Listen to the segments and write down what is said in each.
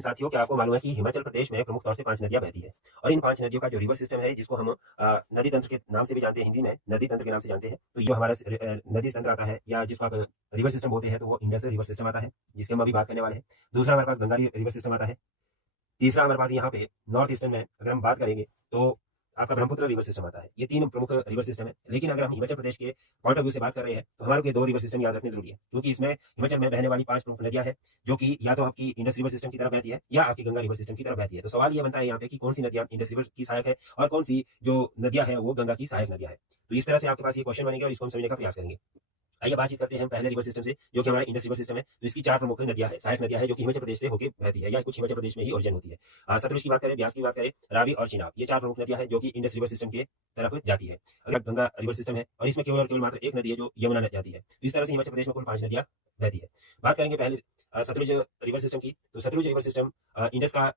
साथियों, क्या आपको मालूम है कि हिमाचल प्रदेश में प्रमुख तौर से 5 नदियाँ बहती हैं और इन 5 नदियों का जो रिवर सिस्टम है जिसको हम नदी तंत्र के नाम से भी जानते हैं, हिंदी में नदी तंत्र के नाम से जानते हैं। तो ये जो हमारा नदी तंत्र आता है या जिसको आप रिवर सिस्टम बोलते हैं, तो वो इंडस रिवर सिस्टम आता है, जिसकी हम अभी बात करने वाले हैं। दूसरा हमारे पास गंगा रिवर सिस्टम आता है। तीसरा हमारे पास यहाँ पे नॉर्थ ईस्टर्न में अगर हम बात करेंगे तो आपका ब्रह्मपुत्र रिवर सिस्टम आता है। ये 3 प्रमुख रिवर सिस्टम है। लेकिन अगर हम हिमाचल प्रदेश के पॉइंट ऑफ व्यू से बात कर रहे हैं, तो हमारे को ये 2 रिवर सिस्टम याद रखने ज़रूरी है। क्योंकि इसमें हिमाचल में बहने वाली 5 प्रमुख नदियाँ हैं, जो कि या तो आपकी इंडस रिवर सिस्टम की तरफ बहती है या आपकी गंगा रिवर सिस्टम की तरफ बहती है। तो सवाल ये बनता है यहाँ पे कि कौन-सी नदियाँ इंडस रिवर की सहायक है और कौन-सी जो नदियाँ हैं वो गंगा की सहायक नदियाँ हैं। तो इस तरह से आपके पास ये क्वेश्चन बनेगा और इसको हम समझने का प्रयास करेंगे। आइए बातचीत करते हैं हम पहले रिवर सिस्टम से, जो कि हमारा इंडस रिवर सिस्टम है। तो इसकी 4 प्रमुख नदियाँ हैं, सहायक नदियाँ हैं, जो कि हिमाचल प्रदेश से होके बहती है या कुछ हिमाचल प्रदेश में ही ओरिजिन होती है। सतलुज की बात करें, ब्यास की बात करें, रावी और चिनाब, ये 4 प्रमुख नदियाँ हैं जो कि इंडस रिवर सिस्टम के तरफ जाती है। अगर गंगा रिवर सिस्टम है और इसमें केवल और केवल मात्र एक नदी है जो यमुना जाती है। तो इस तरह से हिमाचल प्रदेश में कुल 5 नदियाँ बहती है। बात करेंगे पहले सतलुज रिवर सिस्टम की। तो सतलुज रिवर सिस्टम इंडस का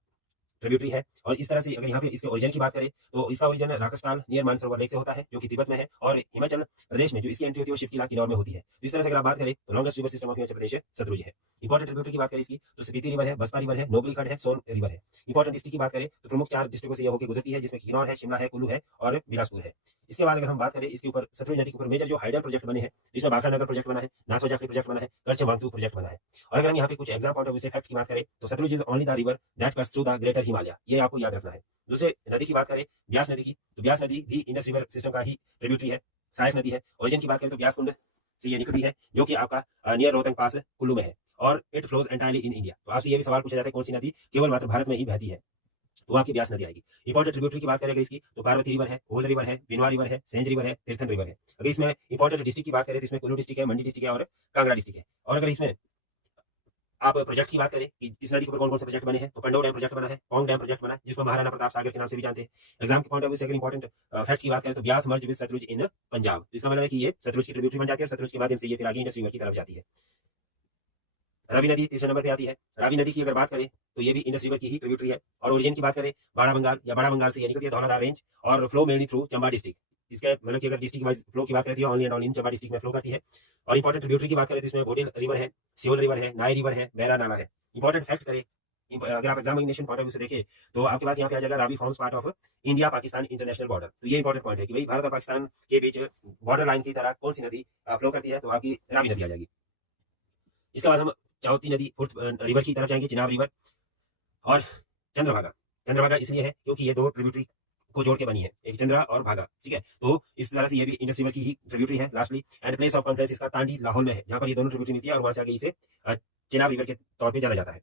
ट्रिब्यूटरी है और इस तरह से अगर यहाँ पे इसके ओरिजिन की बात करें, तो इसका origin Rajasthan near Mansarovar lake से होता है, जो कि तिब्बत में है, और हिमाचल प्रदेश में जो इसकी एंट्री होती है वो शिवकिला किन्नौर में होती है। तो इस तरह से अगर आप बात करें तो longest river system of Himachal Pradesh Satluj है। इंपॉर्टेंट ट्रिब्यूटरी की बात करें इसकी, तो स्पीति रिवर है, बसपा रिवर है, नोबली खंड है, सोन रिवर है। इंपॉर्टेंट डिस्ट्रिक्ट की बात करें तो प्रमुख 4 डिस्ट्रिक्टों से ये होकर गुजरती है, जिसमें किन्नौर है, शिमला है, कुल्लू है और बिलासपुर है। इसके बाद अगर हम बात करें इसके ऊपर सतलुज नदी के ऊपर मेजर जो हाइडल प्रोजेक्ट बने हैं, जिसमें भाखड़ा नगर प्रोजेक्ट बना है, नाथवा जाखड़ी प्रोजेक्ट बना है, करच वांगतू प्रोजेक्ट बना है। और अगर हम यहाँ पे कुछ एग्जाम पॉइंट ऑफ व्यू से फैक्ट की बात करें, तो Sutlej is only the river that cuts through the greater Himalaya, ये आपको याद रखना है। दूसरे नदी की बात करें ब्यास नदी की, तो ब्यास नदी भी इंडस रिवर सिस्टम का ही ट्रिब्यूटरी है, सहायक नदी है। ओरिजिन की बात करें तो ब्यास कुंड से ये निकलती है, जो कि आपका नियर रोहतंग पास कुल्लू में है, और it flows entirely in India. तो आपसे ये भी सवाल पूछा जाता है कौन सी नदी केवल मात्र भारत में ही बहती है, तो आपकी ब्यास नदी आएगी। इंपॉर्टेंट ट्रिब्यूटरी की बात करें इसकी, तो पार्वती रिवर है, होल रिवर है, बिनवा रिवर है, सेंज रिवर है, तीर्थन रिवर है। अगर इसमें इंपॉर्टेंट डिस्ट्रिक्ट की बात करें तो इसमें कुल्लू डिस्ट्रिक्ट है, मंडी डिस्ट्रिक्ट है और कांगड़ा डिस्ट्रिक्ट है। और अगर इसमें आप प्रोजेक्ट की बात करें कि इस नदी के ऊपर कौन कौन से प्रोजेक्ट बने हैं, तो पंडो डैम प्रोजेक्ट बना है, पोंग डैम प्रोजेक्ट बना है, जिसको महाराणा प्रताप सागर के नाम से भी जानते हैं। एग्जाम के पॉइंट ऑफ व्यू से अगर इंपॉर्टेंट फैक्ट की बात करें तो ब्यास मर्ज विद सतलुज इन पंजाब, इसका मतलब है कि ये सतलुज की ट्रिब्यूटरी बन जाती है और सतलुज के माध्यम से ये फिर आगे इंडस रिवर की तरफ जाती है। रावी नदी तीसरे नंबर पे आती है। रावी नदी की अगर बात करें तो ये भी इंडस रिवर की ही ट्रिब्यूटरी है। और ओरिजिन की बात करें बड़ा बंगाल या बड़ा बंगाल से ये निकलती है, धौलाधार रेंज, और flow mainly through Chamba district. इसके मतलब कि अगर डिस्ट्रिक्ट वाइज फ्लो की बात करें तो only and only in Chamba district में फ्लो करती है। और इंपॉर्टेंट ट्रिब्यूटरी की बात करें तो इसमें बोटिल रिवर है, सियोल रिवर है, नाई रिवर है, बैरा नाला है। इंपॉर्टेंट फैक्ट करें, अगर आप एग्जामिनेशन पॉइंट ऑफ व्यू से देखें तो आपके पास यहाँ पे आ जाएगा Ravi forms part of India Pakistan international border. तो ये इंपॉर्टेंट पॉइंट है कि भाई भारत और पाकिस्तान के बीच बॉर्डर लाइन की तरह कौन सी नदी फ्लो करती है, तो आपकी रावी नदी आ जाएगी। इसके बाद हम चावती नदी फोर्थ रिवर की तरफ जाएंगे, चिनाब रिवर और चंद्रभागा। चंद्रभागा इसलिए है क्योंकि ये 2 ट्रिब्यूटरी को जोड़ के बनी है, एक चंद्रा और भागा, ठीक है। तो इस तरह से ये भी इंडस रिवर की ही ट्रिब्यूटरी है। Lastly and place of conference इसका तांडी लाहौल में है, जहां पर ये दोनों ट्रिब्यूटरी मिलती है और वहां से आगे इसे चिनाब रिवर के तौर पे जाना जाता है।